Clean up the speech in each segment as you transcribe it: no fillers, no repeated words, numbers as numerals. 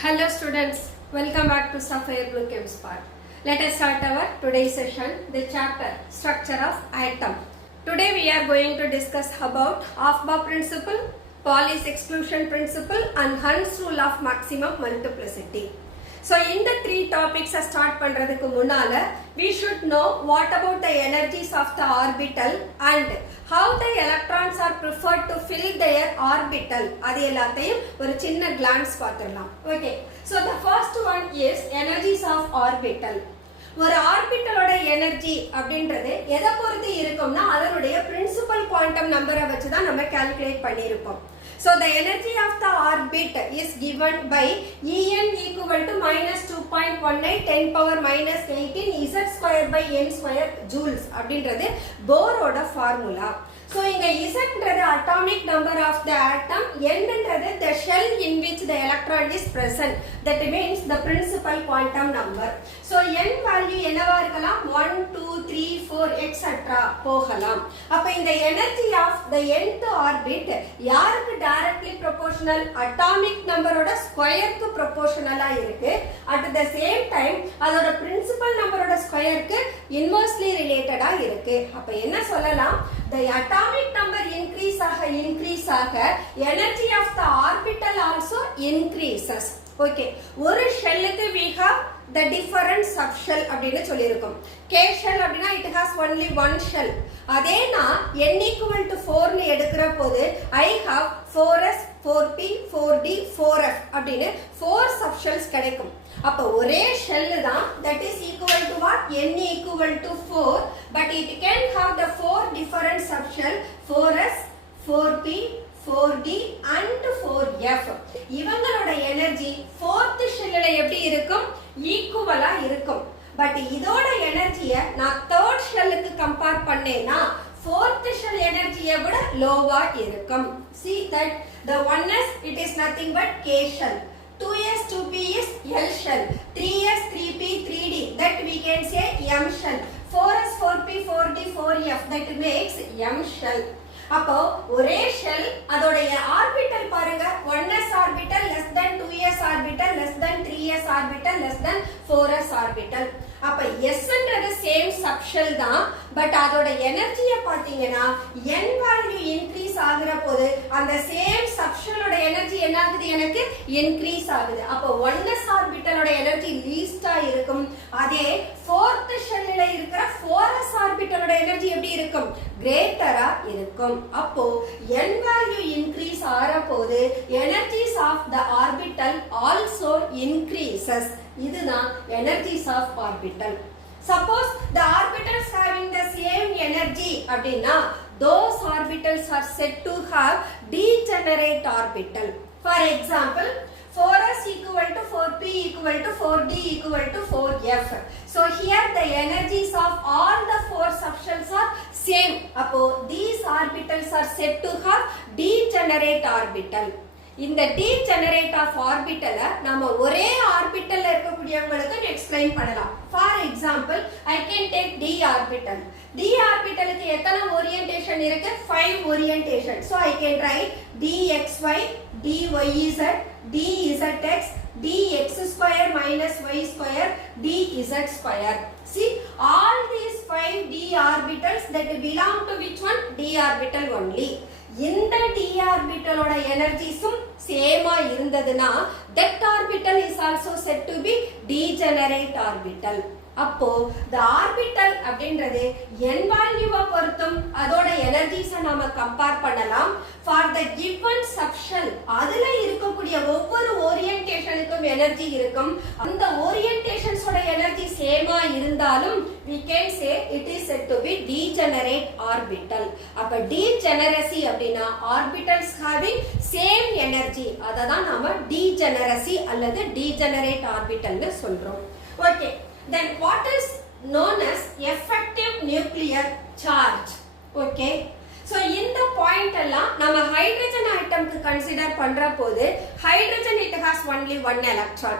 Hello students, welcome back to Sapphire Blue Chem Spark. Let us start our today's session, the chapter Structure of Atom. Today we are going to discuss about Aufbau principle, Pauli's exclusion principle and Hund's rule of maximum multiplicity. So in the three topics start பண்றதுக்கு முன்னால we should know what about the energies of the orbital and how the electrons are preferred to fill their orbital. அது எல்லாத்தையும் ஒரு சின்ன glance பார்த்திடலாம். Okay. So the first one is energies of orbital. ஒரு ஆர்பிட்டலோட energy அப்படின்றது எதை பொறுத்து இருக்கும்னா அதனுடைய பிரின்சிபல் குவாண்டம் நம்பரை வச்சு தான் நம்ம கால்குலேட் பண்ணியிருப்போம். So the energy of the orbit is given by En equal to minus 2.18 10 power minus 18 z square by n square joules அப்படின்றது போரோட ஃபார்முலா. So இங்க z atomic number of the atom, n the shell in which the electron is present, that means the principal quantum number. So n value என்னவா இருக்கலாம் 1 2 3 4 etc போகலாம். அப்ப இந்த energy of the nth orbit யாருக்கு directly proportional? atomic number ஓட square க்கு proportionalா இருக்கு. At the same time அதோட principal number ஓட square க்கு inversely related ஆ இருக்கு. அப்ப என்ன சொல்லலாம்? The atomic number increase ஆக energy of the orbital also increases. Okay. ஒரு ஷெல்லுக்கு we have the different subshell அப்படினு சொல்லிருக்கோம். K shell அப்படினா it has only one shell. அதே நான் n equal to 4 னு எடுக்கிற போது I have 4s 4p 4d 4f அப்படினு 4 subshells கிடைக்கும். அப்ப ஒரே ஷெல் தான், that is equal to what? n equal to 4, but it can have the 4 different subshell 4s 4p 4d and 4f. இவங்களோட energy 4th ஷெல்ல எப்படி இருக்கும்? ஈக்குவலா இருக்கும். பட் இதோட எனர்ஜியை நான் 3rd ஷெல்லுக்கு கம்பேர் பண்ணேனா 4th ஷெல் எனர்ஜியை விட லோவா இருக்கும். See that the 1s it is nothing but K shell, 2s 2p is L shell, 3s 3p 3d that we can say M shell, 4s 4p 4d 4f that makes M shell. அப்போ ஒரே shell அதோடைய orbital பாருங்க, 1s orbital less than 2s orbital less than 3s orbital less than 4s orbital. அப்ப s ன்றது same subshell தான், but அதோட எனர்ஜியை பாத்தீங்கன்னா n வேல்யூ இன்க்ரீஸ் ஆகுற போது அந்த சேம் சப்ஷெலோட எனர்ஜி என்ன ஆகுது? எனக்கு இன்க்ரீஸ் ஆகுது. அப்போ 1s ஆர்பிட்டலோட எனர்ஜி லீஸ்டா இருக்கும். அதே 4th ஷெல்ல இருக்கிற 4s ஆர்பிட்டலோட எனர்ஜி எப்படி இருக்கும்? கிரேட்டரா இருக்கும். அப்போ n வேல்யூ இன்க்ரீஸ் ஆற போது energies of the orbital also increases. இதுதான் energies of orbital. Suppose the orbitals having the same energy அப்படினா those orbitals are said to have degenerate orbital. For example, 4s equal to 4p equal to 4d equal to 4f. So here the energies of all the 4 subshells are same. அப்போ these orbitals are said to have degenerate orbital. இந்த degenerate of orbital நாம ஒரே ஆர்பிட்டல்ல இருக்கக்கூடியவங்களுக்கு explain பண்ணலாம். For example, I can take d orbital. d ஆர்பிட்டலுக்கு எத்தனை orientation இருக்கு? 5 orientation. So I can write dxy dyz dzx dx square minus y square dz square. See, all these 5 d orbitals that belong to which one? d orbital only. இந்த d ஆர்பிட்டலோட எனர்ஜிஸும் சேமா இருந்ததுனா that orbital is also said to be degenerate orbital. அப்போ the orbital அப்படின்றது n வேல்யூவை பொறுத்தும் அதோட எனர்ஜிஸை நாம compare பண்ணலாம். For the given subshell அதுல இருக்கக்கூடிய ஒவ்வொரு ஓரியன்டேஷனுக்கும் எனர்ஜி இருக்கும். அந்த ஓரியன்டேஷன்ஸோட எனர்ஜி சேமா இருந்தாலும் we can say it is said to be degenerate orbital. அப்ப degeneracy அப்படினா orbitals having same energy, அததான் நாம degeneracy அல்லது degenerate orbital னு சொல்றோம். Okay. Then what is known as effective nuclear charge? Okay. So இந்த பாயிண்ட் எல்லாம் நம்ம ஹைட்ரஜன் ஆட்டம்க்கு கன்சிடர் பண்ற போது hydrogen it has only one electron.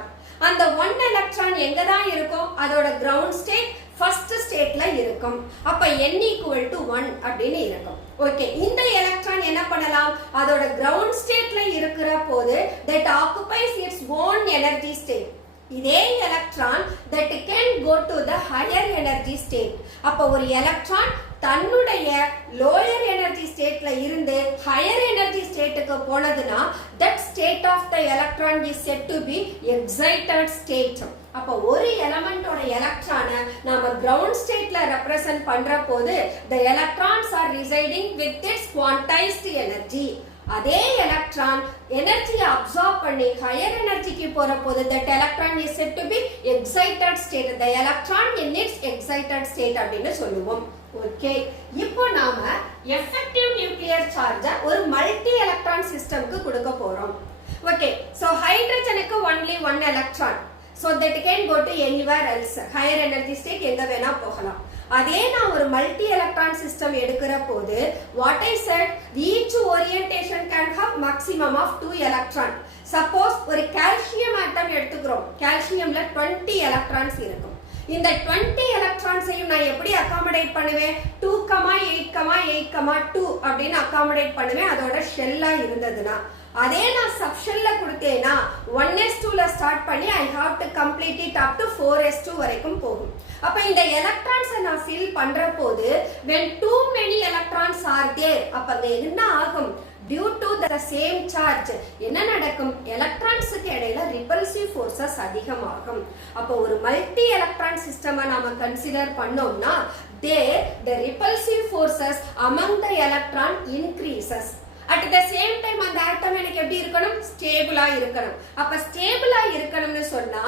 அந்த 1 electron எங்க தான் இருக்கும்? அதோட ground state ஃபர்ஸ்ட் ஸ்டேட்ல இருக்கும். அப்ப n = 1 அப்படின்னு இருக்கும். ஓகே, இந்த எலக்ட்ரான் என்ன பண்ணலாம், அதோட கிரவுண்ட் ஸ்டேட்ல இருக்கிற போது that occupies its own energy state. இதே electron that can go to the higher energy state. அப்ப ஒரு எலக்ட்ரான் தன்னுடைய லோயர் எனர்ஜி ஸ்டேட்ல இருந்து ஹையர் எனர்ஜி ஸ்டேட்டுக்கு போனதுன்னா that state of the electron is said to be excited state. அப்ப ஒரு எலிமெண்டோட எலக்ட்ரானை நாம கிரவுண்ட் ஸ்டேட்ல ரெப்ரசன்ட் பண்ற போது the electrons are residing with its quantized energy. அதே எலக்ட்ரான் எனர்ஜியை அப்சார்ப் பண்ணி ஹையர் எனர்ஜிக்கு போற போது that electron is said to be excited state. the electron in its excited state அப்படின்னு சொல்லுவோம். ஓகே, இப்போ நாம எஃபெக்டிவ் நியூக்ளியர் சார்ஜை ஒரு மல்டி எலக்ட்ரான் சிஸ்டம்க்கு கொடுக்க போறோம். ஓகே, சோ ஹைட்ரஜனுக்கு only one electron, so that can go to anywhere else. higher energy state எங்க வேணா போகலாம். அதே நான் ஒரு மல்டி எலக்ட்ரான் சிஸ்டம் எடுக்கிற போது what I said, each orientation can have maximum of 2 electron. Suppose ஒரு கால்சியம் ஆட்டம் எடுத்துக்கிறோம், கால்சியம்ல 20 எலக்ட்ரான்ஸ் இருக்கும். இந்த 20 எலக்ட்ரான்ஸையும் நான் எப்படி அகாமடேட் பண்ணுவேன், 2,8,8,2 அப்படின்னு அகாமடேட் பண்ணுவேன் அதோட ஷெல்லா இருந்ததுன்னா. அதே நான் சப்ஷெல்ல கொடுத்தேனா 1s2ல ஸ்டார்ட் பண்ணி I have to complete it up to 4s2 வரைக்கும் போகும். அப்ப இந்த எலக்ட்ரான்ஸை நான் ஃபில் பண்ற போது when too many electrons are there, அப்ப என்ன ஆகும், due to the same charge என்ன நடக்கும், எலக்ட்ரான்ஸுக்கு இடையில ரிபல்சிவ் ஃபோர்சஸ் அதிகமாகும். அப்ப ஒரு மல்டி எலக்ட்ரான் சிஸ்டமை நாம கன்சிடர் பண்ணோம்னா there the repulsive forces among the electron increases. at the same time அந்த ஆட்டம் எனக்கு எப்படி இருக்கணும், ஸ்டேபிளா இருக்கணும். அப்ப ஸ்டேபிளா இருக்கணும்னு சொன்னா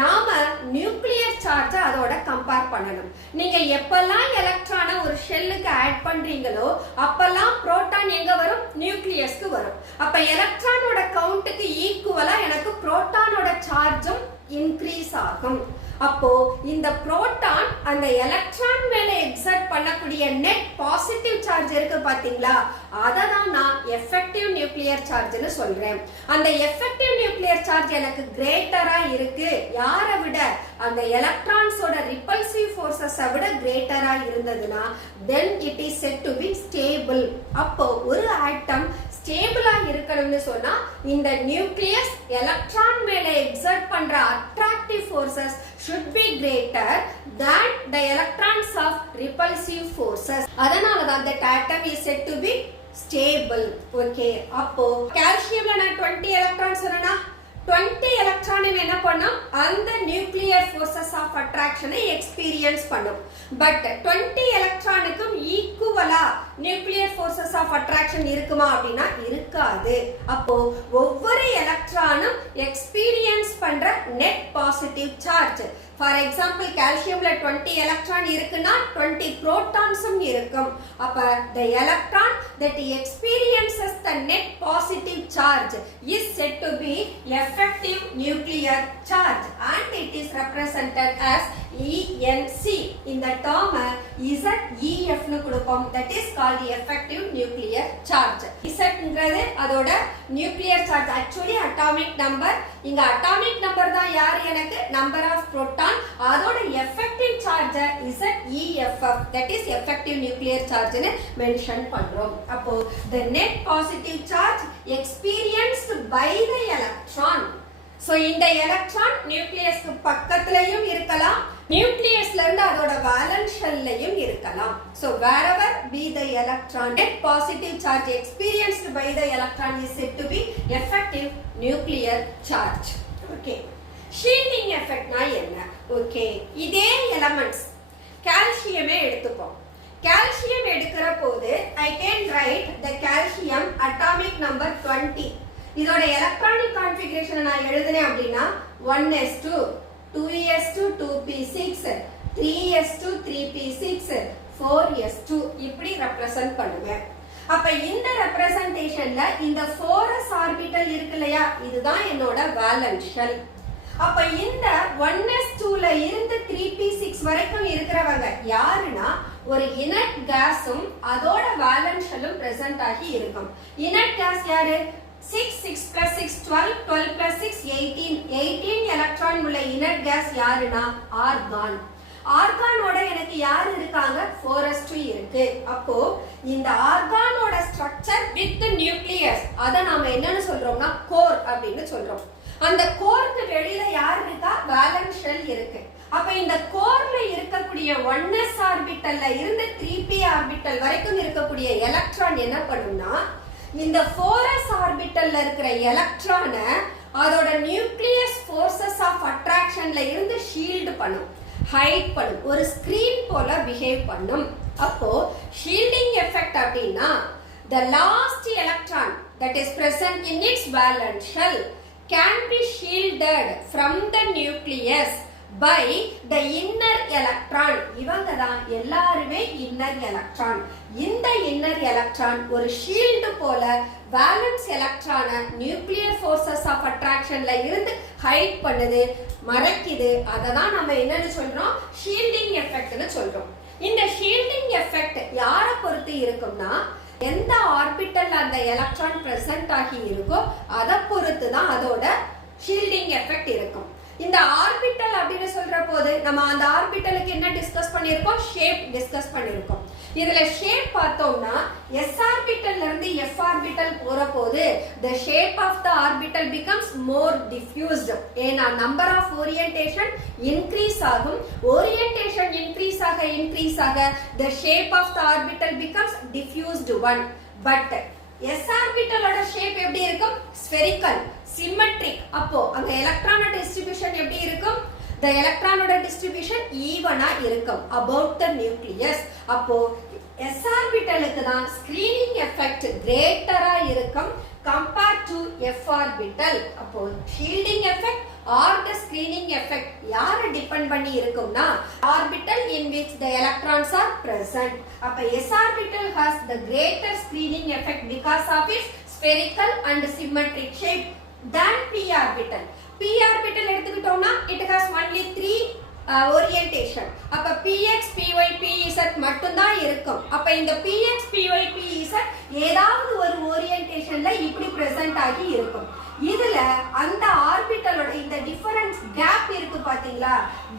நாம நியூக்ளியர் சார்ஜ் அதோட கம்பேர் பண்ணணும். நீங்க எப்பெல்லாம் எலக்ட்ரானை ஒரு ஷெல்லுக்கு ஆட் பண்றீங்களோ அப்பெல்லாம் புரோட்டான் எங்க வரும், நியூக்ளியஸ்க்கு வரும். அப்ப எலக்ட்ரானோட கவுண்ட்டுக்கு ஈக்குவலா எனக்கு புரோட்டானோட சார்ஜும் இன்க்ரீஸ் ஆகும். அப்போ இந்த புரோட்டான் அந்த எலக்ட்ரான் மேல எக்ஸர்ட் பண்ணக்கூடிய நெட் பாசிட்டிவ் சார்ஜ் இருக்கு பாத்தீங்களா, அதை தான் நான் எஃபெக்டிவ் நியூக்ளியர் சார்ஜ்னு சொல்றேன். அந்த எஃபெக்டிவ் நியூக்ளியர் சார்ஜ் எனக்கு கிரேட்டரா இருக்கு, யாரை விட, அந்த எலக்ட்ரான்ஸோட ரிபல்சிவ் ஃபோர்ஸஸை விட கிரேட்டரா இருந்ததுன்னா then it is said to be stable. அப்போ ஒரு ஆட்டம் ஸ்டேபிளா இருக்கணும்னு சொன்னா இந்த நியூக்ளியஸ் எலக்ட்ரான் மேல எக்ஸர்ட் பண்ற attractive forces should be greater than the electrons of repulsive forces. அதனால தான் that atom is said to be stable. Okay, அப்போ கால்சியம்ல நான் 20 எலக்ட்ரான் சொன்னா 20 எலக்ட்ரான் என்ன பண்ணும், அந்த நியூக்ளியர் ஃபோர்சஸ் ஆஃப் அட்ராக்ஷனை எக்ஸ்பீரியன்ஸ் பண்ணும். பட் 20 எலக்ட்ரானுக்கும் ஈக்குவலா நியூக்ளியர் ஃபோர்சஸ் ஆஃப் அட்ராக்ஷன் இருக்குமா அப்படின்னா இருக்காது. அப்போ ஒவ்வொரு எலக்ட்ரானும் எக்ஸ்பீரியன்ஸ் பண்ற net positive charge. For example கால்சியம்ல 20 எலக்ட்ரான் இருக்குன்னா 20 புரோட்டான்ஸும் இருக்கும். அப்ப the electron that experiences the net positive charge is said to be effective nuclear charge and it is represented as ENC. இந்த term ZEF னு கொடுப்போம், that is called the effective nuclear charge. Zங்கிறது அதோட nuclear charge, actually atomic number. இங்க atomic number தான் யார், எனக்கு number of proton. அதோட effective charge ZEFF, that is effective nuclear charge னு மென்ஷன் பண்றோம். அப்போ the net positive charge experienced by the electron. So இந்த எலக்ட்ரான் நியூக்ளியஸ்க்கு பக்கத்துலயும் இருக்கலாம், நியூக்ளியஸ்ல இருந்து அதோட வேலன்ஸ் ஷெல்லையும் இருக்கலாம். So wherever be the electron, net positive charge experienced by the electron is said to be effective nuclear charge. Okay, shielding effect na enna? Okay, இதே elements கால்சியமே எடுத்துப்போம். Calcium எடுக்கிற போது I can write the calcium atomic number 20. இதோட electronic கான்ஃபிகரேஷனை நான் எழுதுனேன் அப்படின்னா 1s2 2s2 2p6 3s2 3p6 4s2 இப்படி represent பண்ணுவேன். அப்ப இந்த ரெப்ரசன்டேஷன்ல இந்த 4s ஆர்பிட்டல் இருக்கு இல்லையா, இதுதான் என்னோட வேலன்ஸ் ஷெல். அப்ப இந்த 1s2ல இருந்து 3p6 வரைக்கும் இருக்கிறவங்க யாருன்னா ஒரு இனட் கேஸும் அதோட வேலன்ஸ் ஷெல்லும் பிரசன்ட் ஆகி இருக்கும். இனட் கேஸ் யாரு, 6 6 plus 6 12 12 plus 6 18 18 எலக்ட்ரான் உள்ள இனட் கேஸ் யாருன்னா ஆர்கான். ஆர்கானோட எனக்கு யார் இருக்காங்க, 4s2 இருக்கு. அப்போ இந்த ஆர்கானோட ஸ்ட்ரக்சர் வித் நியூக்ளியஸ் அத நாம என்னன்னு சொல்றோம்னா கோர் அப்படின்னு சொல்றோம். அந்த கோருக்கு வெளியில யார் இருக்கா, வேலன்ஸ் ஷெல் இருக்கு. அப்ப இந்த கோர்ல இருக்கக்கூடிய 1s ஆர்பிட்டல்ல இருந்து 3p ஆர்பிட்டல் வரைக்கும் இருக்கக்கூடிய எலக்ட்ரான் என்ன பண்ணும்னா இந்த 4s ஆர்பிட்டல்ல இருக்கிற எலக்ட்ரான அதோட நியூக்ளியஸ் ஃபோர்சஸ் ஆஃப் அட்ராக்ஷன்ல இருந்து ஷீல்ட் பண்ணும், ஹைட் பண்ணும், ஒரு ஸ்கிரீன் போல பிஹேவ் பண்ணும். அப்போ ஷீல்டிங் எஃபெக்ட் அப்படின்னா the last electron that is present in its valence shell can be shielded from the nucleus by the inner electron. இவங்க தான் எல்லாருமே inner electron. இந்த inner electron ஒரு ஷீல்டு போல வேலன்ஸ் எலக்ட்ரான நியூக்ளியர் ஃபோர்சஸ் ஆஃப் அட்ராக்ஷன்ல இருந்து height பண்ணுது, மறைக்குது. அதை தான் நம்ம என்னன்னு சொல்றோம், ஷீல்டிங் எஃபெக்ட்னு சொல்றோம். இந்த ஷீல்டிங் எஃபெக்ட் யாரை பொறுத்து இருக்கும்னா எந்த ஆர்பிட்டல் அந்த எலக்ட்ரான் பிரசன்ட் ஆகி இருக்கோ அதை பொறுத்து தான் அதோட ஷீல்டிங் எஃபெக்ட் இருக்கும். இந்த ஆர்பிட்டல் அப்படின்னு சொல்ற போது நம்ம அந்த ஆர்பிட்டலுக்கு என்ன டிஸ்கஸ் பண்ணிருக்கோம், ஷேப் டிஸ்கஸ் பண்ணிருக்கோம். இதுல ஷேப் பார்த்தோம்னா s ஆர்பிட்டல்ல இருந்து f ஆர்பிட்டல் போற போது the shape of the orbital becomes more diffused. ஏனா number of orientation increase ஆகும், orientation increase ஆக the shape of the orbital becomes diffused one. But s ஆர்பிட்டலோட ஷேப் எப்படி இருக்கும், spherical, symmetric. அப்போ அங்க எலக்ட்ரானோட டிஸ்ட்ரிபியூஷன் எப்படி இருக்கும், the electronோட டிஸ்ட்ரிபியூஷன் ஈவனா இருக்கும் about the nucleus. அப்போ s ஆர்பிட்டலுக்கு தான் ஸ்கிரீனிங் எஃபெக்ட் கிரேட்டரா இருக்கும் compared to f ஆர்பிட்டல். அப்போ shielding effect or the screening effect யாரை டிபெண்ட் பண்ணி இருக்கும்னா orbital in which the electrons are present. அப்ப s orbital has the greater screening effect because of its spherical and symmetric shape than p orbital. p orbital எடுத்துக்கிட்டோம்னா it has only 3 orientation. அப்ப px py pz மட்டும் தான் இருக்கும். அப்ப இந்த px py pz ஏதாவது ஒரு ஓரியன்டேஷன்ல இப்படி பிரசன்ட் ஆகி இருக்கும். இதுல அந்த ஆர்பிட்டலோட இந்த டிஃபரன்ஸ் கேப் இருக்கு பாத்தீங்களா,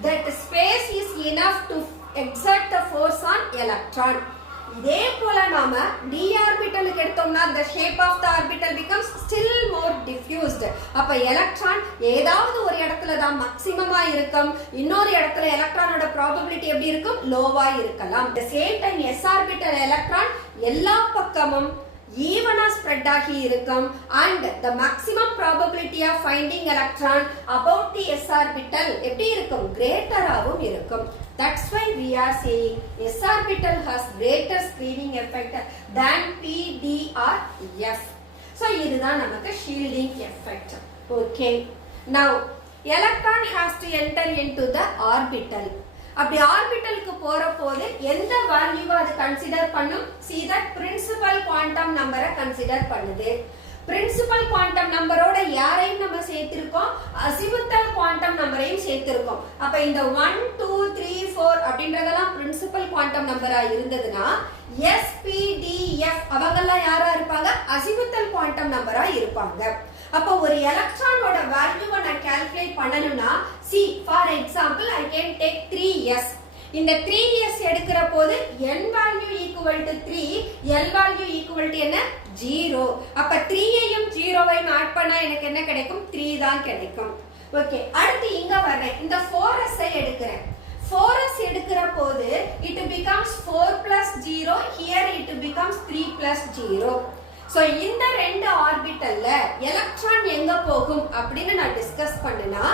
that space is enough to exert the force on electron. இதே போல நாம d ஆர்பிட்டலுக்கு எடுத்தோம்னா the shape of the orbital becomes still more diffused. அப்ப எலக்ட்ரான் ஏதாவது ஒரு இடத்துல தான் மேக்ஸிமமா இருக்கும், இன்னொரு இடத்துல எலக்ட்ரானோட ப்ராபபிலிட்டி எப்படி இருக்கும், லோவா இருக்கலாம். the same time s orbital electron எல்லா பக்கமும் ஈவனா ஸ்ப்ரெட் ஆகி இருக்கும் and the maximum probability of finding electron about the s orbital எப்படி இருக்கும், greaterஆவும் இருக்கும். That's why we are saying s orbital has greater screening effect than p, d or f. So இதுதான் நமக்கு shielding effect. Okay. Now electron has to enter into the orbital. அப்படி ஆர்பிட்டலுக்கு போற போது எந்த வேல்யூவை அது கன்சிடர் பண்ணும், see that principal quantum number consider பண்ணுது. பிரின்சிபல் குவாண்டம் நம்பரோட யாரையும் நம்ம சேர்த்திருக்கோம், அசிமுத்தல் குவாண்டம் நம்பரையும் சேர்த்திருக்கோம். அப்ப இந்த 1 2 3 4 அப்படின்றதெல்லாம் பிரின்சிபல் குவாண்டம் நம்பரா இருந்ததுன்னா s p d f அவங்கெல்லாம் யாரா இருப்பாங்க, அசிமுத்தல் குவாண்டம் நம்பரா இருப்பாங்க. அப்ப ஒரு எலக்ட்ரானோட வேல்யூவை நான் கால்குலேட் பண்ணனும்னா see for example I can take 3s. இந்த 3s எடுக்கிற போது n value equal to 3, l value equal to என்ன 0. அப்ப 3 ஐயும் 0 ஐயும் ஆட் பண்ணா எனக்கு என்ன கிடைக்கும், 3 தான் கிடைக்கும். ஓகே, அடுத்து இங்க வரேன், இந்த 4s ஐ எடுக்கிறேன். 4s எடுக்கிற போது it becomes 4 plus 0, here it becomes 3 plus 0. So இந்த ரெண்டு ஆர்பிட்டல்ல எலக்ட்ரான் எங்க போகும் அப்படின்னு நான் டிஸ்கஸ் பண்ணனா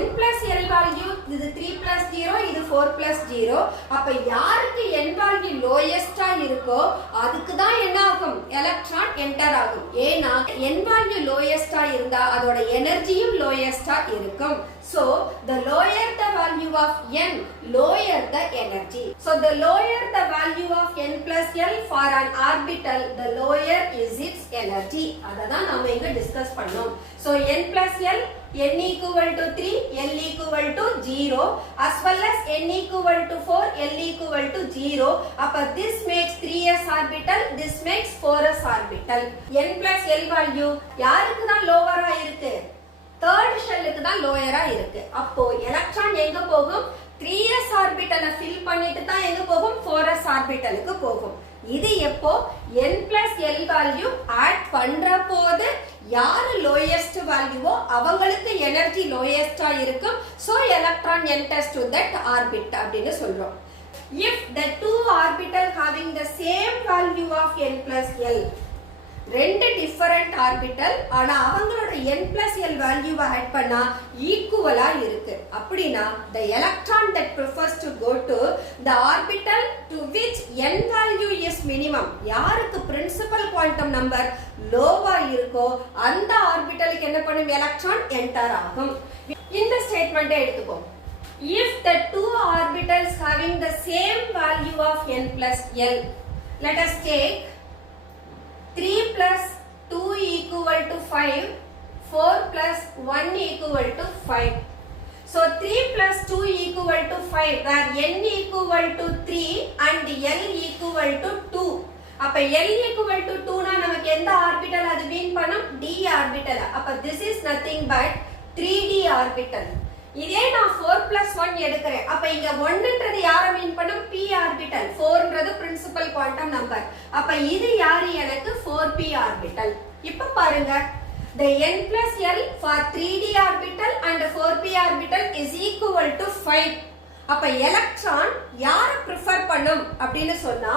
n plus l value இது 3 plus 0, இது 4 plus 0. அப்ப யாருக்கு n value லோயஸ்டா இருக்கோ அதுக்கு தான் என்ன ஆகும், எலக்ட்ரான் என்டர் ஆகும். ஏனா n value லோயஸ்டா இருந்தா அதோட எனர்ஜியும் லோயஸ்டா இருக்கும். So the lower the value of n, lower the energy. So the lower the value of n plus l for an orbital, the lower is its energy. அததான் நாம இங்க discuss பண்ணோம். So n plus l, n equal to 3, l equal to 0, as well as n equal to 4, l equal to 0. அப்ப this makes 3s orbital, this makes 4s orbital. n plus l value யாருக்கு தான் லோவரா இருக்கு, third ஷெல்லுக்கு தான் லோயரா இருக்கு. அப்போ electron எங்க போகும், 3s ஆர்பிட்டலை fill பண்ணிட்டு தான் எங்க போகும் 4s ஆர்பிட்டலுக்கு போகும். இது எப்போ n plus l value add பண்ற போது யாரு லோயஸ்ட் வேல்யூவோ அவங்களுக்கு எனர்ஜி லோயஸ்டா இருக்கும். So electron enters to that orbit அப்படின்னு சொல்றோம். If the two orbital having the same value of n plus l, ரெண்டு டிஃபரண்ட் ஆர்பிட்டல் ஆனா அவங்களோட n plus l வேல்யூவை ஆட் பண்ணா ஈக்குவலா இருக்கு அப்படினா the electron that prefers to go to the orbital to which n value is minimum, யாருக்கு principal quantum number லோவா இருக்கோ அந்த ஆர்பிட்டலுக்கு என்ன பண்ணும் எலக்ட்ரான் என்டர் ஆகும். இந்த ஸ்டேட்மெண்ட்டை எடுத்துப்போம். If the two orbitals having the same value of n plus l, let us take 3 plus 2 equal to 5, 4 plus 1 equal to 5. So 3 plus 2 equal to 5, where n equal to 3 and l equal to 2. அப்ப l equal to 2 னா நமக்கு எந்த orbital அது மீன் பண்ணும்? d orbital. அப்ப this is nothing but 3d orbital. இதே நான் 4 plus 1 எடுக்கிறேன். அப்ப இங்க 1ன்றது யாரை மீன் பண்ணும்? p orbital. 4ன்றது பிரின்சிபல் குவாண்டம் நம்பர். அப்ப இது யாரு எனக்கு? 4p orbital. இப்ப பாருங்க, the n plus l for 3d orbital and 4p orbital is equal to 5. அப்ப எலக்ட்ரான் யாரை ப்ரிஃபர் பண்ணும் அப்படின்னு சொன்னா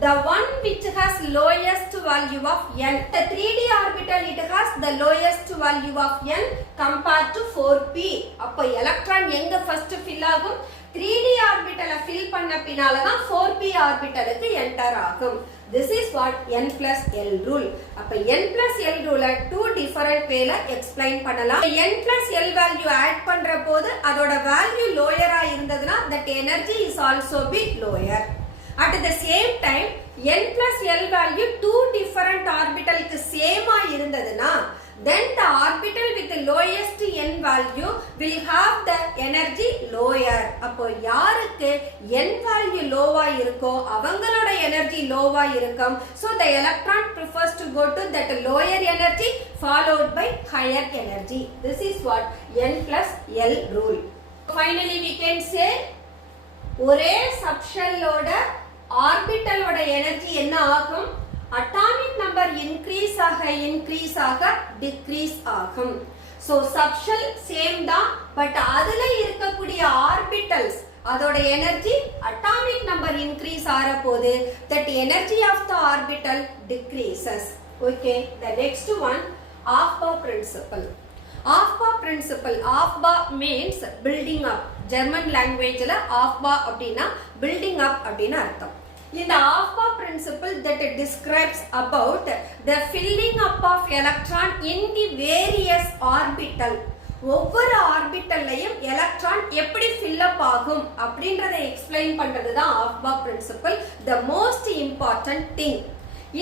the one which has lowest value of n. The 3d orbital it has the lowest value of n compared to 4p. அப்ப electron எங்க first fill ஆகும்? 3d orbital fill பண்ண பின்னால தான் 4p ஆர்பிட்டலுக்கு என்டர் ஆகும். This is what n plus l rule. அப்ப n plus l rule two different வேல explain பண்ணலாம். n plus l value add பண்ற போது அதோட வேல்யூ லோயரா இருந்ததுனா that energy is also be lower. At the same time n plus l value two different orbitalக்கு சேமா இருந்ததுனா then the orbital with the lowest n value will have the energy lower. அப்போ யாருக்கு n value லோவா இருக்கோ அவங்களோட energy லோவா இருக்கும். So the electron prefers to go to that lower energy followed by higher energy. This is what n plus l rule. Finally we can say ஒரே சப்ஷெல்லோட ஆர்பிட்டலோட energy என்ன ஆகும்? அட்டாமிக் நம்பர் இன்க்ரீஸ் ஆக degrees ஆகும். So subshell same தான், but அதுல இருக்கக்கூடிய orbitals அதோட energy atomic number increase ஆற போது that energy of the orbital decreases. Okay, the next one, Aufbau principle. Aufbau principle, Aufbau means building up. German லாங்குவேஜ்ல Aufbau அப்படினா building up அப்படின அர்த்தம். இந்த Aufbau principle that describes about the filling up of electron in the various orbital. ஒவ்வொரு ஆர்பிட்டல்லையும் electron எப்படி fill up ஆகும் அப்படின்றதை explain பண்றது தான் Aufbau principle, the most important thing.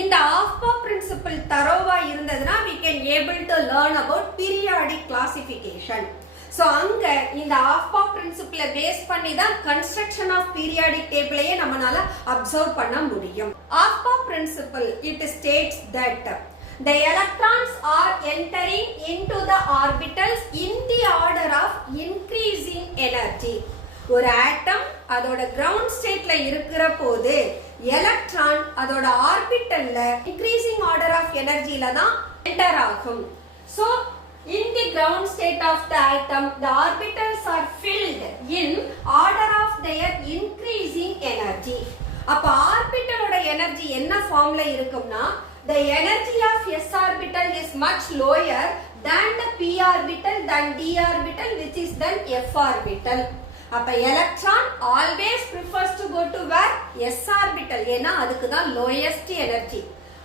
இந்த Aufbau principle தரோவா இருந்ததுனா we can able to learn about periodic classification. So அங்க இந்த Aufbau principle பேஸ் பண்ணி தான் construction of periodic table ஐயே நம்மனால observe பண்ண முடியும். Aufbau principle it states that the electrons are entering into the orbitals in the order of increasing energy. ஒரு ஆட்டம் அதோட கிரவுண்ட் ஸ்டேட்ல இருக்கிற போது எலக்ட்ரான் அதோட ஆர்பிட்டல்ல increasing order of energyல தான் என்டர் ஆகும். So in the ground state of the atom, the orbitals are filled in order of their increasing energy. அப்ப ஆர்பிட்டலோட energy என்ன ஃபார்ம்ல இருக்கும்னா the energy of s orbital is much lower than the p orbital than d orbital which is then f orbital. அப்ப electron always prefers to go to where? s orbital. ஏன்னா அதுக்கு தான் lowest energy.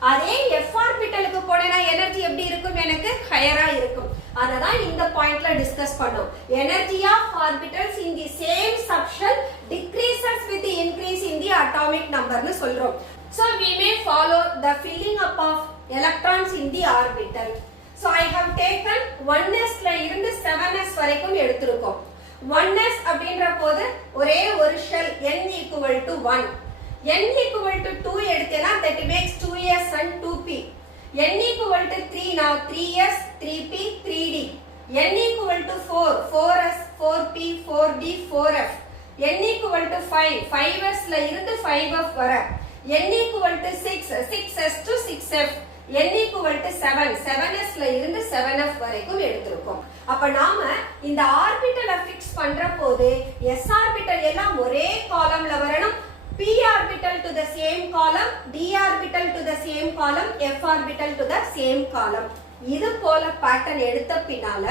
அதே f ஆர்பிட்டலுக்கு போனா energy எப்படி இருக்கும்? எனக்கு ஹையரா இருக்கும். அத தான் இந்த பாயிண்ட்ல டிஸ்கஸ் பண்ணோம். Energy of orbitals in the same subshell decreases with the increase in the atomic number னு சொல்றோம். So we may follow the filling up of electrons in the orbital. So I have taken 1s ல இருந்து 7s வரைக்கும் எடுத்துறோம். 1s அப்படிங்கற போது ஒரே ஒரு shell n equal to 1. n equal to 2 எடுத்தேனா that makes 2s and 2p. n equal to 3 now 3s 3p 3d. n equal to 4 4s 4p 4d 4f. n equal to 5, 5s ல இருந்து 5f வர, n equal to 6, 6s to 6f, n equal to 7, 7s ல இருந்து 7f வரைக்கும் எடுத்திருக்கோம். அப்ப நாம இந்த ஆர்பிட்டலை ஃபிக்ஸ் பண்ற போது s ஆர்பிட்டல் எல்லாம் ஒரே காலம்ல வரணும், p orbital to the same column, d orbital to the same column, f orbital to the same column. இது போல பேட்டர்ன் எடுத்த பின்னால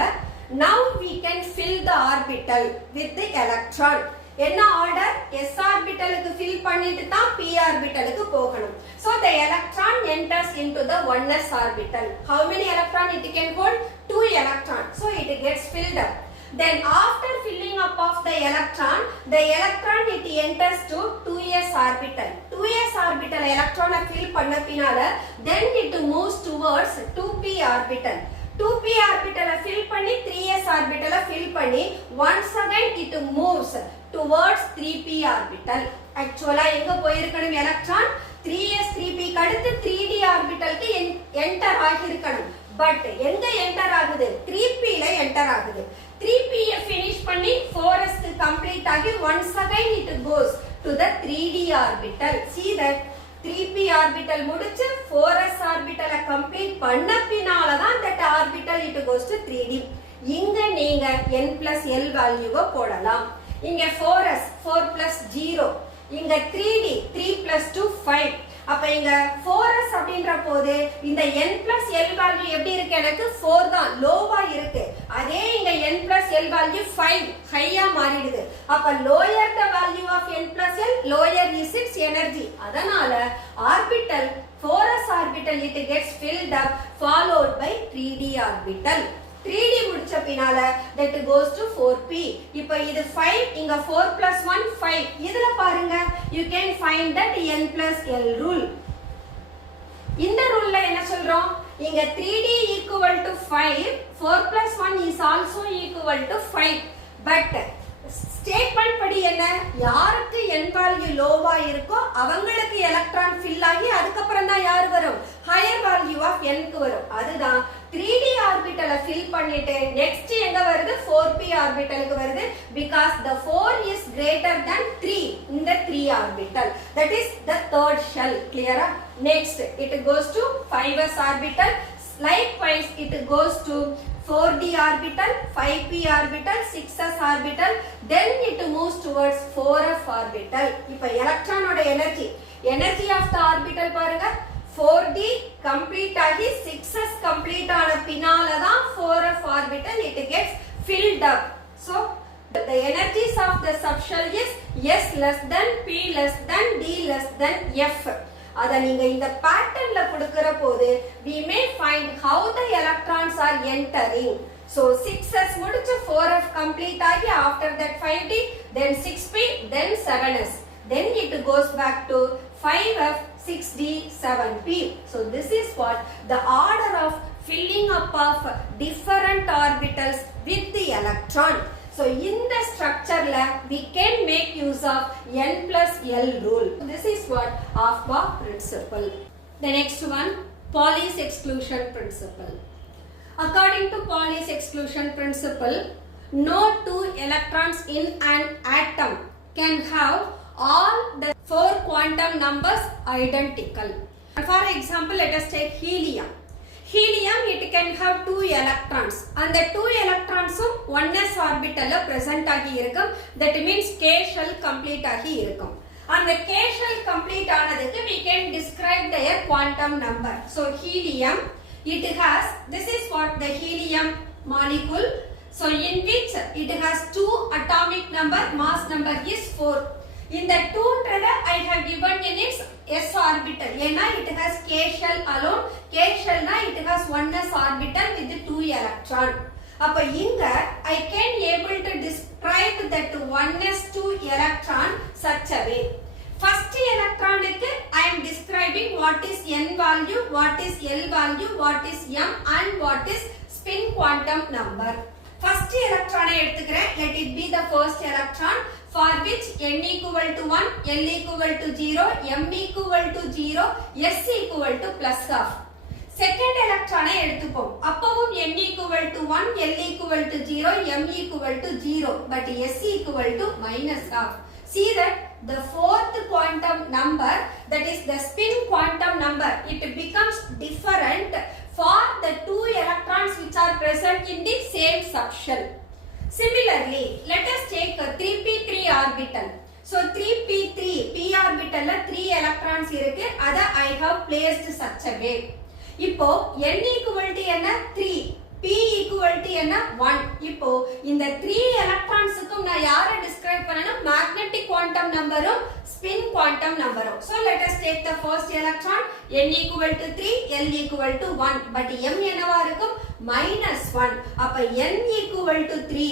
now we can fill the orbital with the electron. என்ன ஆர்டர்? s ஆர்பிட்டலுக்கு ஃபில் பண்ணிட்டு தான் p ஆர்பிட்டலுக்கு போகணும். So the electron enters into the 1s orbital. How many electron it can hold? 2 electron. So it gets filled up. Then after filling up of the electron it enters to 2s orbital. 2s orbital electron fill பண்ண பின்னால then it moves towards 2p orbital. 2p orbital fill பண்ணி 3s orbital fill பண்ணி once again it moves towards 3p orbital. Actually எங்க போயிருக்கணும் electron? 3s 3p க்கு அடுத்து 3d ஆர்பிட்டலுக்கு enter ஆகியிருக்கணும். But எங்க enter ஆகுது? 3p ல என்டர் ஆகுது. 3p finish பண்ணி 4s க்கு கம்ப்ளீட் ஆகி once again it goes to the 3d orbital. See that 3p orbital முடிச்சு 4s orbital கம்ப்ளீட் பண்ண பின்னால தான் that orbital it goes to 3d. இங்க நீங்க n plus l வேல்யூவை போடலாம். இங்க 4s 4 plus 0, இங்க 3d 3 plus 2 5. அப்ப இங்க 4s அப்படின்ற போது இந்த n plus l வேல்யூ எப்படி இருக்கு? எனக்கு 4 தான் லோவா இருக்கு. அதே இங்க n plus l வேல்யூ 5 ஹையா மாறிடுது. அப்ப lower the value of n plus l, lower is its energy. அதனால orbital 4s orbital it gets filled up followed by 3d orbital. 3d முடிச்ச பின்னால that goes to 4p. இப்போ இது 5, இங்க 4 plus 1 5. இதுல பாருங்க you can find that n plus l rule. இந்த ரூல்ல என்ன சொல்றோம்? இங்க 3d equal to 5, 4 plus 1 is also equal to 5. but statement படி என்ன? யாருக்கு n வேல்யூ லோவா இருக்கோ அவங்களுக்கு எலக்ட்ரான் ஃபில் ஆகி அதுக்கப்புறம் தான் யார் வரும்? ஹையர் வேல்யூ ஆஃப் n க்கு வரும். அதுதான் 3d ஆர்பிட்டலை ஃபில் பண்ணிட்டு நெக்ஸ்ட் எங்க வருது? 4p ஆர்பிட்டலுக்கு வருது. because the 4 is greater than 3 in the 3 orbital. that is the third shell. clear? next it goes to 5s orbital. likewise it goes to 4d orbital, 5p orbital, 6s orbital, then it moves towards 4f orbital. இப்ப எலக்ட்ரானோட energy of the orbital பாருங்க, 4d complete ஆகி 6s complete ஆன பின்னால தான் 4f orbital it gets filled up. So the energies of the subshell is s less than p less than d less than f. அத நீங்க இந்த பேட்டர்ன்ல கொடுக்கிற போது we may find how the electrons are entering. so 6s முடிச்சு 4f complete ஆகி after that 5d, then 6p, then 7s, then it goes back to 5f, 6d, 7p. so this is what the order of filling up of different orbitals with the electron. So in the structure we can make use of n plus l rule. This is what Aufbau principle. The next one, Pauli's exclusion principle. According to Pauli's exclusion principle, no two electrons in an atom can have all the 4 quantum numbers identical. For example, let us take helium. Helium it can have 2 electrons. And the 2 electrons 1s orbital present ஆகி இருக்கும். That means k shell complete ஆகி இருக்கும். And the k shell complete ஆனதுக்கு we can describe their quantum number. So helium it has, this is what the helium molecule. So in which it has 2 atomic number, mass number is 4. In the 2 I have given in its s orbital. ஏன்னா it has k shell alone. k shell na it has 1s orbital with 2 electron. அப்ப இங்க I can able to describe that 1s2 electron such a way. First electron க்கு I am describing what is n value, what is l value, what is m and what is spin quantum number. First electron எடுத்துக்கிறேன். Let it be the first electron for which n equal to 1, l equal to 0, m equal to 0, s equal to plus half. Second எலக்ட்ரானை எடுத்துப்போம். அப்பவும் n equal to 1, l equal to 0, m equal to 0, but s equal to minus half. See that the fourth quantum number, that is the spin quantum number, it becomes different for the two electrons which are present in the same subshell. Similarly, let us take a 3p3 orbital. So 3p3 p orbital la 3 electrons irukku, adha I have placed such a way. இப்போ n equal to என்ன 3, p equal to என்ன 1. இப்போ இந்த 3 electronsக்கும் நான் யாரை describe பண்ணனும்? magnetic quantum numberம் spin quantum numberம். So let us take the first electron, n equal to 3, l equal to 1, but m என்னவா இருக்கும்? -1. அப்ப n equal to 3,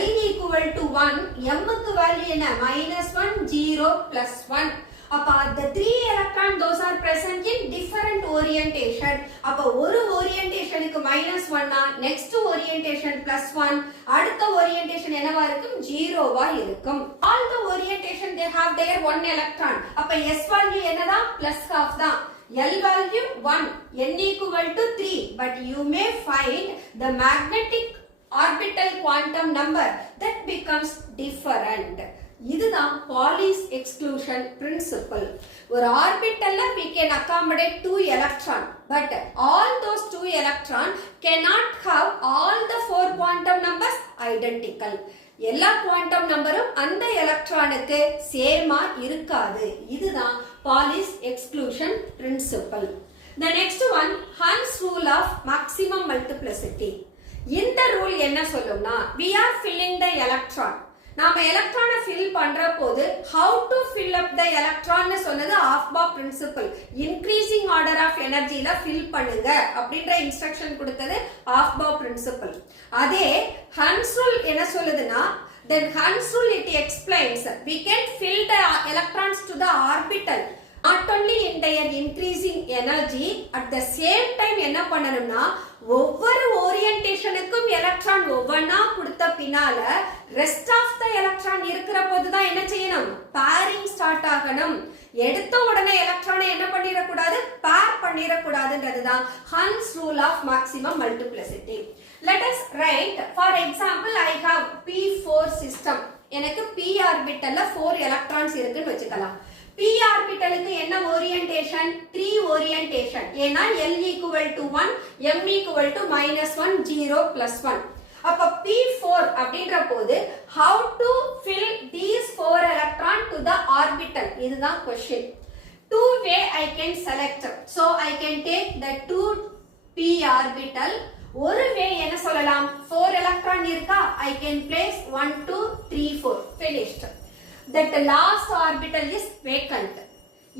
l equal to 1, m க்கு வேல்யூ என்ன? -1, 0, +1. அப்ப the 3 electron those are present in different orientation. அப்ப ஒரு orientationக்கு -1 னா next orientation +1, அடுத்த orientation என்னவா இருக்கும்? 0 வா இருக்கும். All the orientation they have their one electron. அப்ப s value என்னதான்? +half தான். L value 1, n equal to 3, but you may find the magnetic orbital quantum number that becomes different. இதுதான் Pauli's exclusion principle. ஒரு ஆர்பிட்டல்ல we can accommodate 2 electron, but all those 2 electron cannot have all the 4 quantum numbers identical. எல்லா quantum நம்பரும் அந்த எலக்ட்ரானுக்கு சேமா இருக்காது. இதுதான் Pauli's exclusion principle. The next one, Hund's rule of maximum multiplicity. இந்த rule என்ன சொல்லும்னா, we are filling the electron. நாம எலக்ட்ரானை ஃபில் பண்ற போது how to fill up the electron சொன்னது aufbau principle. Increasing order of எனர்ஜில ஃபில் பண்ணுங்க அப்படின்ற இன்ஸ்ட்ரக்ஷன் கொடுத்தது ஆஃப்-பாப் பிரின்சிபல். அதே ஹன்ஸ் ரூல் என்ன சொல்லுதுன்னா, then Hund's rule it explains we can fill the electrons to the orbital not only in their increasing energy, at the same time என்ன பண்ணணும்னா, ஒவ்வொரு ஓரியன்டேஷனுக்கும் எலக்ட்ரான் ஒவ்வொன்னா கொடுத்த பின்னால ரெஸ்ட் ஆஃப் த எலக்ட்ரான் இருக்கிற போதுதான் என்ன செய்யணும்? பேரிங் ஸ்டார்ட் ஆகணும். எடுத்த உடனே எலக்ட்ரானை என்ன பண்ணிடக்கூடாது? பேர் பண்ணிடக்கூடாதுன்றதுதான் Hund's rule of maximum multiplicity. Let us write, for example, I have p4 system. எனக்கு p ஆர்பிட்டல்ல 4 எலக்ட்ரான்ஸ் இருக்குன்னு வச்சுக்கலாம். p ஆர்பிட்டலுக்கு என்ன ஓரியன்டேஷன்? 3 ஓரியன்டேஷன். ஏனா l equal to 1, m equal to -1, 0, +1. அப்ப p4 அப்படின்ற போது how to fill these 4 electron to the orbital? இதுதான் question. Two way I can select. So I can take the 2p orbital. ஒரு வே என்ன சொல்லலாம்? 4 electron இருக்கா? I can place 1, 2, 3, 4. Finished. That last orbital is vacant.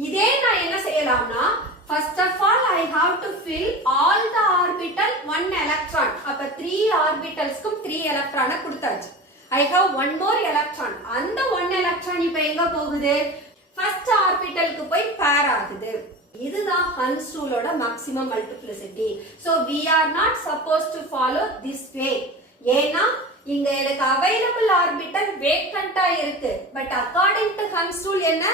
இதே நான் என்ன செய்யலாம்னா, first of all I have to fill all the orbital 1 electron. அப்ப 3 orbitals-க்கும் 3 electron கொடுத்தாச்சு. I have one more electron. அந்த 1 electron இப்ப எங்க போகுது? first orbital-க்கு போய் pair ஆகுது. இதுதான் Hund's rule-ஓட maximum multiplicity. So we are not supposed to follow this way. ஏனா இங்க எனக்கு available orbital vacant-ஆ இருக்கு. But according to Hund's rule என்ன?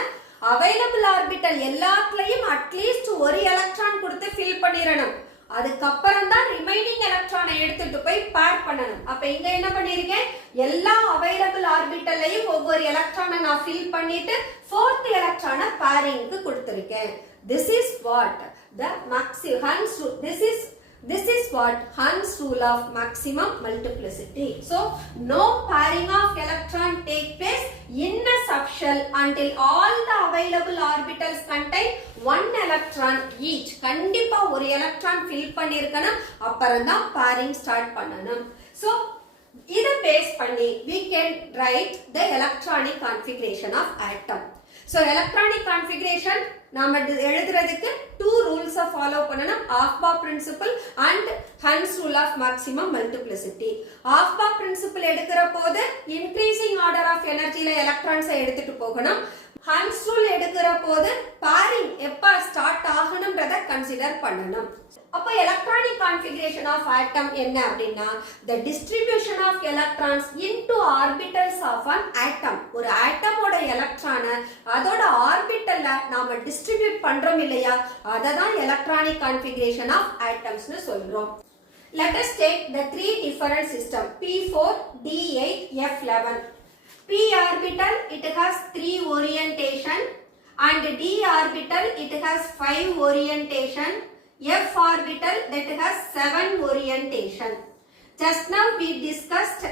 available orbital எல்லாத்துலயும் அட்லீஸ்ட் ஒரு எலக்ட்ரான் கொடுத்து ஃபில் பண்ணிரணும். அதுக்கு அப்புறம் தான் ரிமைனிங் எலக்ட்ரானை எடுத்துட்டு போய் பேர் பண்ணணும். அப்ப இங்க என்ன பண்ணிருக்கேன்? எல்லா available orbitalலையும் ஒவ்வொரு எலக்ட்ரானை நான் ஃபில் பண்ணிட்டு fourth எலக்ட்ரானை பேரிங்க்கு கொடுத்திருக்கேன். This is what the Hund's rule. This is what Hund's rule of maximum multiplicity. So no pairing of electron take place in a subshell until all the available orbitals contain one electron each. கண்டிப்பா ஒரு electron fill பண்ணிருக்கணும், அப்புறம் தான் pairing start பண்ணணும். So இத base பண்ணி we can write the electronic configuration of atom. So electronic configuration நாம எழுதுறதுக்கு 2 rules ஃபாலோ பண்ணனும். Aufbau principle and Hund's rule of maximum multiplicity. Aufbau principle எடுக்கிற போது increasing order of energyல எலக்ட்ரான்ஸை எடுத்துட்டு போகணும். ஹன்ஸ் ரூல் எடுக்கிற போது பேரிங் எப்ப ஸ்டார்ட் ஆகணும்ன்றத கன்சிடர் பண்ணணும். அப்ப எலக்ட்ரானிக் கான்ஃபிகரேஷன் ஆஃப் ஆட்டம் என்ன அப்படின்னா the distribution of electrons into orbitals of an atom. ஒரு ஆட்டமோட எலக்ட்ரானை அதோட ஆர்பிட்டல்ல நாம டிஸ்ட்ரிபியூட் பண்றோம் இல்லையா, அததான் எலக்ட்ரானிக் கான்ஃபிகரேஷன் ஆஃப் ஆட்டம்ஸ்னு சொல்றோம். Let us take the three different system P4, D8, F11. P orbital it has 3 orientation and D orbital it has 5 orientation. F orbital that has 7 orientation. Just now we discussed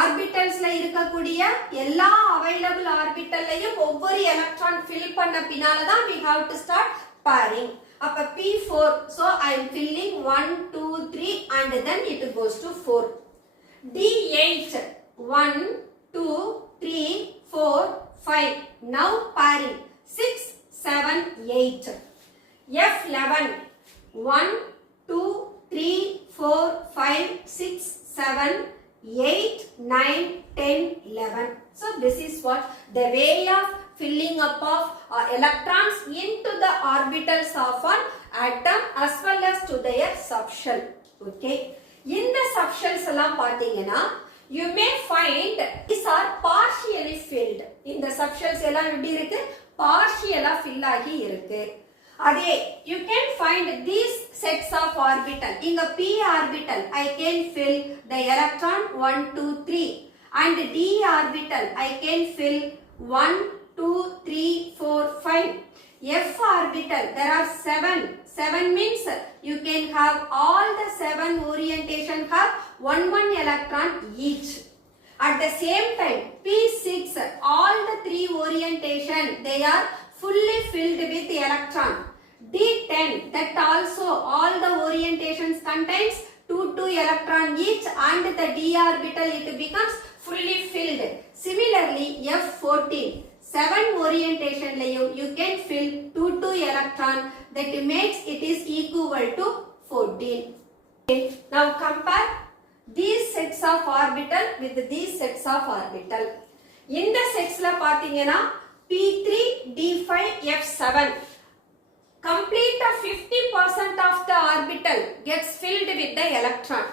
orbitals la irukக்கூடிய எல்லா available orbital லையும் ஒவ்வொரு electron fill பண்ண பின்னால தான் we have to start pairing. அப்ப P4, so I am filling 1, 2, 3 and then it goes to 4. D8, 1, 2, 3, 4, 5. Now pairing 6, 7, 8. F11, 1, 2, 3, 4, 5, 6, 7, 8, 9, 10, 11. So this is what the way of filling up of electrons into the orbitals of an atom as well as to their subshell. Okay. In the subshells எல்லாம் பாத்தீங்கன்னா you may find these are partially filled. In the subshells எல்லாம் எப்படி இருக்கு, partially fill ஆகி இருக்கு. அதே you can find these sets of orbital. இங்க p orbital I can fill the electron 1, 2, 3 and d orbital I can fill 1, 2, 3, 4, 5. F orbital there are 7. 7 means you can have all the 7 orientation have 1 electron each. At the same time P6 all the 3 orientation they are fully filled with electron. D10 that also all the orientations contains 2 electron each and the d orbital it becomes fully filled. Similarly F14 7 orientation layum you can fill 2 electron that makes it is equal to 14. Okay. Now compare these sets of orbital with these sets of orbital. In the sets la pathina P3, D5, F7 complete 50% of the orbital gets filled with the electron.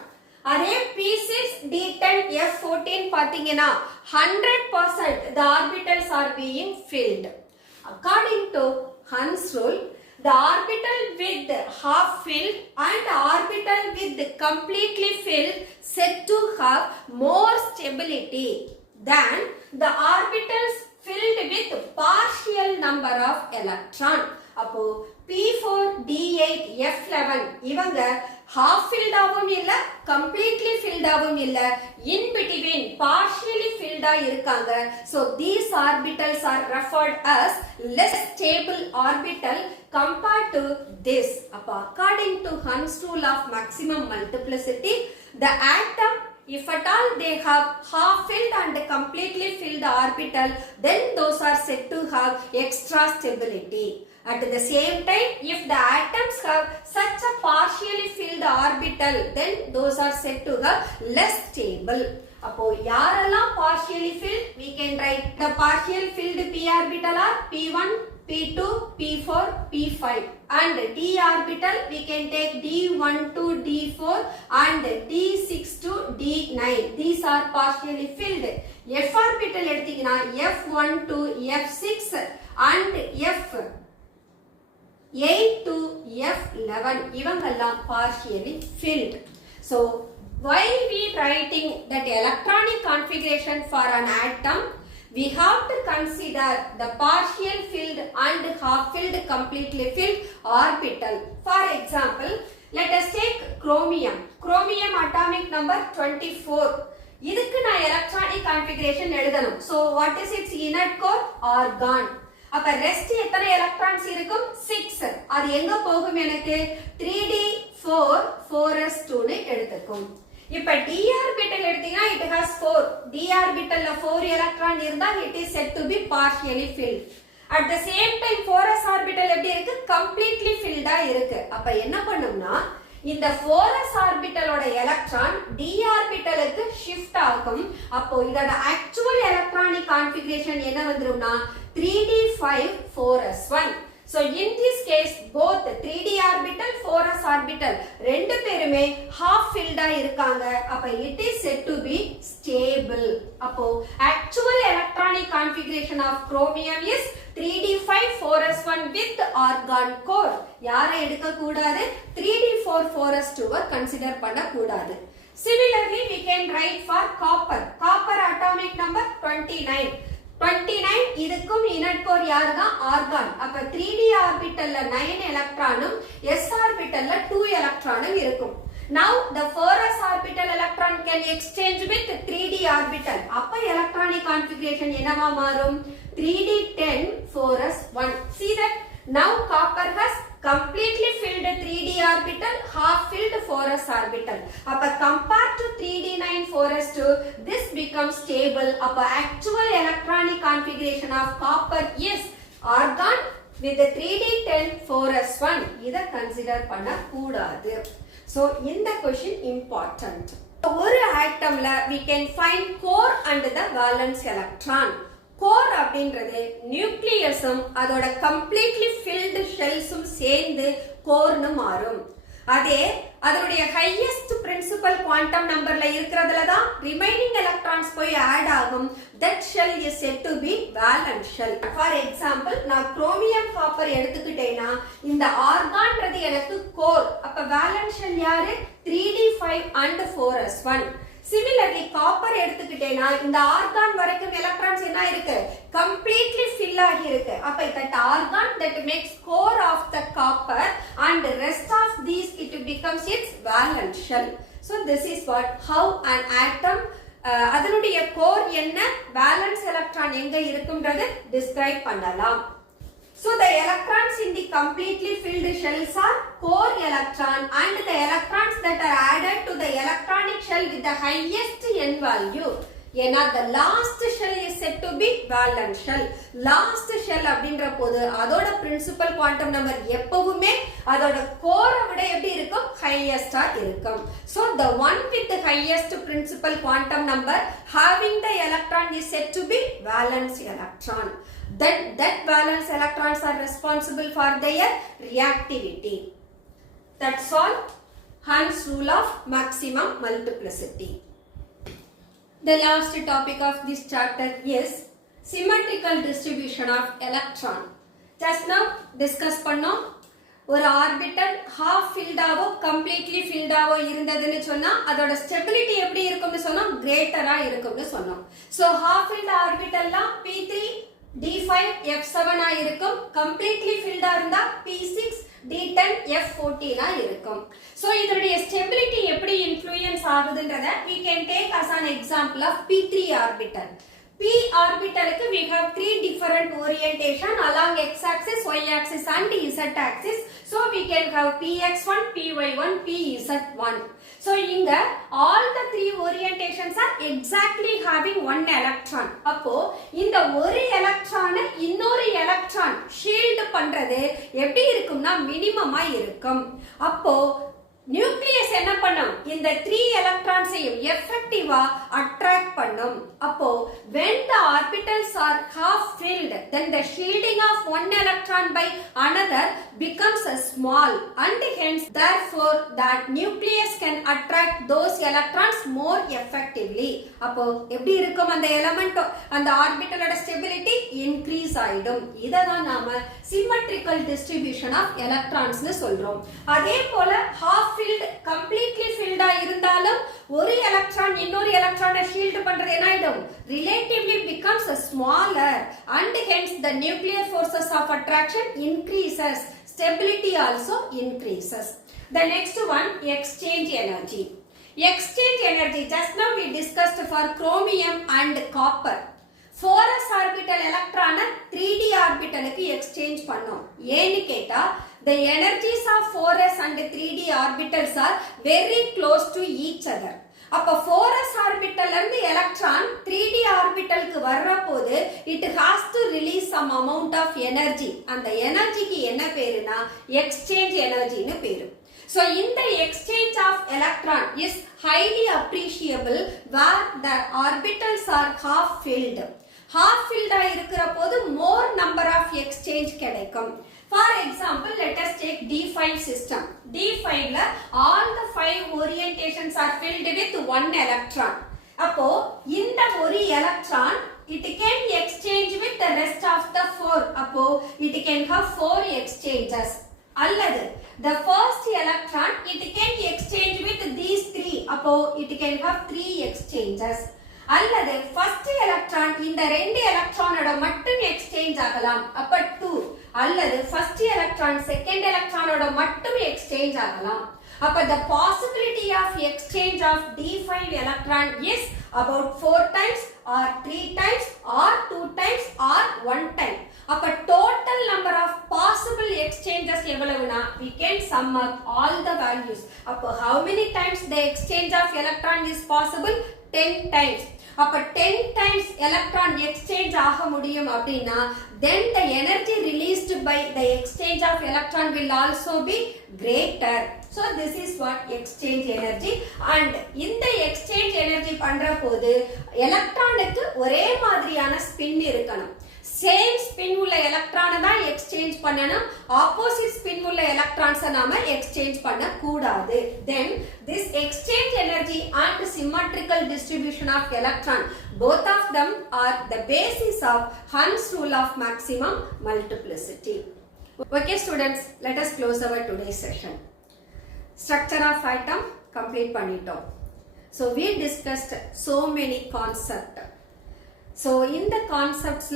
அதே P6, D10, F14 பாத்தீங்கன்னா 100% the orbitals are being filled. According to Hans rule, the orbital with half filled and orbital with completely filled said to have more stability than the orbitals filled with partial number of electron. அப்போ P4, D8, F11 இவங்க half filled ஆவும் இல்ல completely filled ஆவும் இல்ல in between partially filled ஆ இருக்காங்க. So these orbitals are referred as less stable orbital compared to this. அப்ப according to Hans rule of maximum multiplicity, the atom if at all they have half filled and completely filled orbital, then those are said to have extra stability. At the same time, if the atoms have such a partially filled orbital, then those are said to have less stable. அப்போ யாரெல்லாம் partially filled? We can write the partial filled p orbital are p1, p2, p4, p5 and d orbital we can take d1 to d4 and d6 to d9. These are partially filled. F orbital எடுத்தீங்கன்னா f1 to f6 and f8 to f11 இவங்கெல்லாம் partially filled. So while we writing that electronic configuration for an atom, we have to consider the partial filled and half filled completely filled orbital. For example, let us take chromium. Chromium atomic number 24. இதுக்கு நான் electronic configuration எழுதணும். So what is its inert core? Argon. அப்ப rest எத்தனை electrons இருக்கும் 6. அது எங்க போகும் எனக்கு 3d4 4s2 னு எடுத்துக்கும். இப்ப d orbital எடுத்தீங்கன்னா it has 4. d orbitalல 4 எலக்ட்ரான் இருந்தா it is said to be partially filled. At the same time 4s orbital எப்படி இருக்கு completely filled ஆ இருக்கு. அப்ப என்ன பண்ணும்னா இந்த 4s ஆர்பிட்டலோட எலக்ட்ரான் d ஆர்பிட்டலுக்கு ஷிஃப்ட் ஆகும். அப்போ இதோட ஆக்சுவல் எலக்ட்ரானிக் கான்ஃபிகரேஷன் என்ன வந்துரும்னா 3d5 4s1. So in this case both 3d orbital 4s orbital ரெண்டு பேருமே half filled இருக்காங்க. அப்ப it is said to be stable. அப்போ actual electronic configuration of chromium is 3d5 4s1 with argon core. யாரை எடுக்க கூடாது? 3d4 4s2 consider பண்ண கூடாது. Similarly we can write for copper. Copper atomic number 29. 29 இதுக்கும் inert core யாருன்னா argon. அப்ப 3d ஆர்பிட்டல்ல 9 எலக்ட்ரானும் s ஆர்பிட்டல்ல 2 எலக்ட்ரானும் இருக்கும். Now the 4s orbital electron can exchange with 3d orbital. அப்ப electronic configuration என்னவா மாறும்? 3d10 4s1. See that now copper has completely filled 3d orbital, half filled 4s orbital. அப்ப compared to 3d9 4s2 this becomes stable. அப்ப actual electronic configuration of copper is argon with the 3d10 4s1. இத consider பண்ண கூடாது. So in the question important. ஒரு ஆட்டம்ல we can find core and the valence electron. Core அப்படின்றது நியூக்ளியஸும் அதோட completely field ஷெல்ஸும் சேர்ந்து கோர்னு மாறும். அதே அதனுடைய ஹையஸ்ட் பிரின்சிபல் குவாண்டம் நம்பர்ல இருக்கிறதுல தான் ரிமைனிங் எலக்ட்ரான்ஸ் போய் ஆட் ஆகும். that shell is said to be valence shell. For example நான் குரோமியம் காப்பர் எடுத்துக்கிட்டேனா இந்த ஆர்கான்றது எனக்கு கோர். அப்ப valence shell யாரு? 3d5 and 4s1. Similarly copper எடுத்துக்கிட்டேனா இந்த ஆர்கான் வரைக்கும் எலக்ட்ரான்ஸ் என்ன இருக்கு? completely fill ஆகி இருக்கு. அப்ப that argon that makes core of the copper and the rest of these it becomes its valence shell. So this is what how an atom அதனுடைய core என்ன, valence electron எங்க இருக்கும்ன்றது describe பண்ணலாம். So the electrons in the completely filled shells are core electron and the electrons that are added to the electronic shell with the highest n value. ஏன்னா the last shell is said to be valence shell. Last shell அப்படின்ற போது அதோட principal quantum number எப்பவுமே அதோட core விட எப்படி இருக்கும்? highest-ஆ இருக்கும். So the one with the highest principal quantum number having the electron is said to be valence electron. That valence electrons are responsible for their reactivity. That's all. Hund's rule of maximum multiplicity. The last topic of this chapter is symmetrical distribution of electron. Just now discuss பண்ணோம். ஒரு orbital half filled ஆவோ completely filled ஆவோ இருந்ததுன்னு சொன்னா அதோட stability எப்படி இருக்கும்னு சொன்னோம்? கிரேட்டரா இருக்கும்னு சொன்னோம். So half filled ஆர்பிட்டல்லாம் p3 d5 f7 ஆ இருக்கும். completely filled ஆ இருந்தா p6 d10 f14 ஆ இருக்கும். So இதனுடைய ஸ்டெபிலிட்டி எப்படி influence ஆகுதுன்றத we can take as an example of p3 orbital. p orbitalக்கு we have three different orientation along x axis, y axis and z axis. So we can have px1, py1, pz1. So இங்க all the three orientations are exactly having one electron. அப்போ இந்த ஒரு எலக்ட்ரானை இன்னொரு electron shield பண்றது எப்படி இருக்கும்னா மினிமமா இருக்கும். அப்போ நியூக்ளியஸ் என்ன பண்ணும்? இந்த 3 எலக்ட்ரான்ஸையும் எஃபெக்டிவா அட்ராக்ட் பண்ணும். அப்போ when the orbitals are half filled then the shielding of one electron by another becomes small and hence therefore that nucleus can attract those electrons more effectively. அப்போ எப்படி இருக்கும் அந்த எலிமெண்ட் அந்த ஆர்பிட்டலோட ஸ்டெபிலிட்டி இன்க்ரீஸ் ஆயிடும். இததான் நாம symmetrical distribution of electrons னு சொல்றோம். அதே போல half filled completely filled ஆ இருந்தாலும் ஒரு எலக்ட்ரான் இன்னொரு எலக்ட்ரானை ஷீல்ட் பண்றது என்ன ஆயிடும்? relatively becomes smaller and hence the nuclear forces of attraction increases, stability also increases. The next one, exchange energy. Exchange energy just now we discussed for chromium and copper. 4s orbital electron 3d orbitalக்கு exchange பண்ணோம். ஏன்னு கேட்டா the energies of 4s and 3d orbitals are very close to each other. அப்ப 4s orbital இருந்து electron 3d orbitalக்கு வர்றபோது it has to release some amount of energy. அந்த எனர்ஜிக்கு என்ன பேருனா exchange energy னு பேரு. So in the exchange of electron is highly appreciable where the orbitals are half filled. Half filled இருக்கிற போது more number of exchange கிடைக்கும். For example, let us take D5 system. D5 ல all the 5 orientations are filled with one electron. அப்போ இந்த ஒரு electron it can exchange with the rest of the 4. அப்போ it can have 4 exchanges. அல்லது the first electron it can exchange with these 3. அப்போ it can have 3 exchanges. அல்லது first electron இந்த ரெண்டு எலக்ட்ரானோட மட்டும் எக்ஸ்சேஞ்ச் ஆகலாம். அப்ப 2. அல்லது first electron second electronோட மட்டும் எக்ஸ்சேஞ்ச் ஆகலாம். அப்ப the possibility of exchange of D5 electron is about 4 times or 3 times or 2 times or 1 time. அப்ப total number of possible exchanges எவ்வளவுனா we can sum up all the values. அப்ப how many times the exchange of electron is possible? 10 times. அப்ப 10 times electron exchange ஆக முடியும் அப்படினா then the energy released by the exchange of electron will also be greater. So this is what exchange energy, and இந்த exchange energy பண்ற போது எலக்ட்ரானுக்கு ஒரே மாதிரியான spin இருக்கணும். சேம் ஸ்பின் உள்ள எலக்ட்ரானை தான் எக்ஸ்சேஞ்ச் பண்ணணும். ஆப்போசிட் ஸ்பின் உள்ள எலக்ட்ரான்ஸை நாம எக்ஸ்சேஞ்ச் பண்ண கூடாது. Then this exchange energy and symmetrical distribution of electron, both of them are the basis of Hund's rule of maximum multiplicity. Okay students, let us close our today's session. Structure of atom complete பண்ணிட்டோம். So we discussed so many concepts. So in the concepts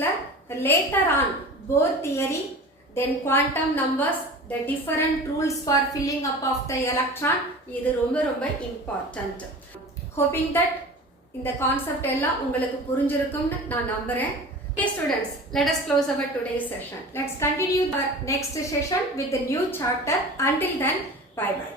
later on both theory, then quantum numbers, the different rules for filling up of the electron, இது ரொம்ப important. Hoping that இந்த concept எல்லாம் உங்களுக்கு புரிஞ்சிருக்கும்னு நான் நம்புறேன். Okay students, let us close our today's session. Let's continue our next session with the new chapter. Until then, bye bye.